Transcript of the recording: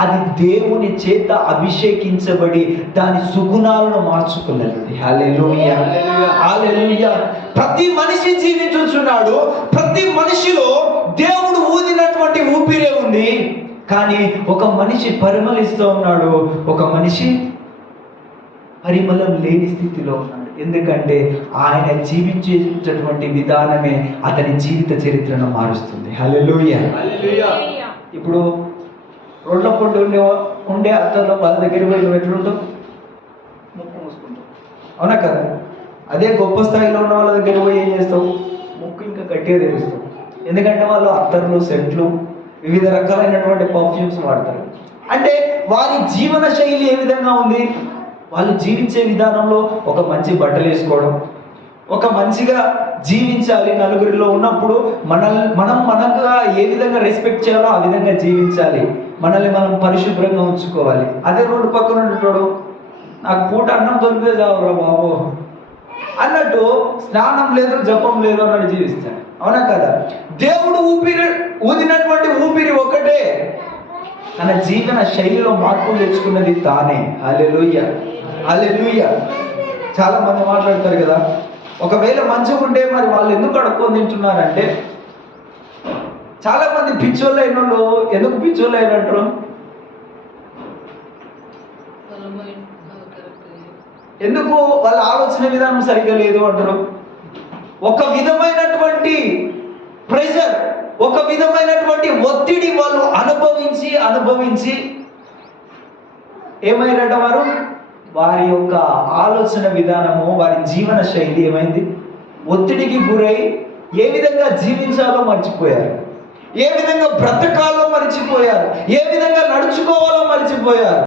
అది దేవుని చేత అభిషేకించబడి దాని సుగుణాలను మార్చుకున్నది. హల్లెలూయా, హల్లెలూయా. ప్రతి మనిషి జీవించుచున్నాడు. ప్రతి మనిషిలో దేవుడు ఊదినటువంటి ఊపిరే ఉంది. కానీ ఒక మనిషి పరిమళిస్తూ ఉన్నాడు, ఒక మనిషి పరిమళం లేని స్థితిలో ఉన్నాడు. ఎందుకంటే ఆయన జీవించేటటువంటి విధానమే అతని జీవిత చరిత్రను మారుస్తుంది. హల్లెలూయా. ఇప్పుడు రోడ్ల పొండి ఉండే అత్తలో వాళ్ళ దగ్గర పోయి ఎట్లుంటాం? ముక్కు మూసుకుంటాం, అవునా కదా? అదే గొప్ప స్థాయిలో ఉన్న వాళ్ళ దగ్గర పోయి ఏం చేస్తావు? ముక్కు ఇంకా గట్టిగా తెరుస్తాం. ఎందుకంటే వాళ్ళు అత్తర్లు, సెంట్లు, వివిధ రకాలైనటువంటి పర్ఫ్యూమ్స్ వాడతారు. అంటే వారి జీవన శైలి ఏ విధంగా ఉంది? వాళ్ళు జీవించే విధానంలో ఒక మంచి బట్టలు వేసుకోవడం, ఒక మంచిగా జీవించాలి. నలుగురిలో ఉన్నప్పుడు మనగా ఏ విధంగా రెస్పెక్ట్ చేయాలో ఆ విధంగా జీవించాలి. మనల్ని మనం పరిశుభ్రంగా ఉంచుకోవాలి. అదే రోడ్డు పక్కన ఉండేటోడు నాకు పూట అన్నం దొరికితే చావురా బాబు అన్నట్టు స్నానం లేదు, జపం లేదు అన్నట్టు జీవిస్తాడు, అవునా కదా? దేవుడు ఊదినటువంటి ఊపిరి ఒకటే, తన జీవన శైలిలో మార్పులు తెచ్చుకున్నది తానే. హల్లెలూయా, హల్లెలూయా. చాలా మంది మాట్లాడతారు కదా, ఒకవేళ మంచిగా ఉంటే మరి వాళ్ళు ఎందుకు అడుక్కొని తింటున్నారంటే, చాలా మంది పిచ్చోళ్ళు అయిన వాళ్ళు ఎందుకు పిచ్చోళ్ళు అయినట్టు? ఎందుకు? వాళ్ళ ఆలోచన విధానం సరిగ్గా లేదు అంటారు. ఒక విధమైనటువంటి ప్రెషర్, ఒక విధమైనటువంటి ఒత్తిడి వాళ్ళు అనుభవించి ఏమైనట్టు వారి యొక్క ఆలోచన విధానము, వారి జీవన శైలి ఏమైంది? ఒత్తిడికి గురై ఏ విధంగా జీవించాలో మర్చిపోయారు, ఏ విధంగా బ్రతకాలో మర్చిపోయారు, ఏ విధంగా నడుచుకోవాలో మర్చిపోయారు.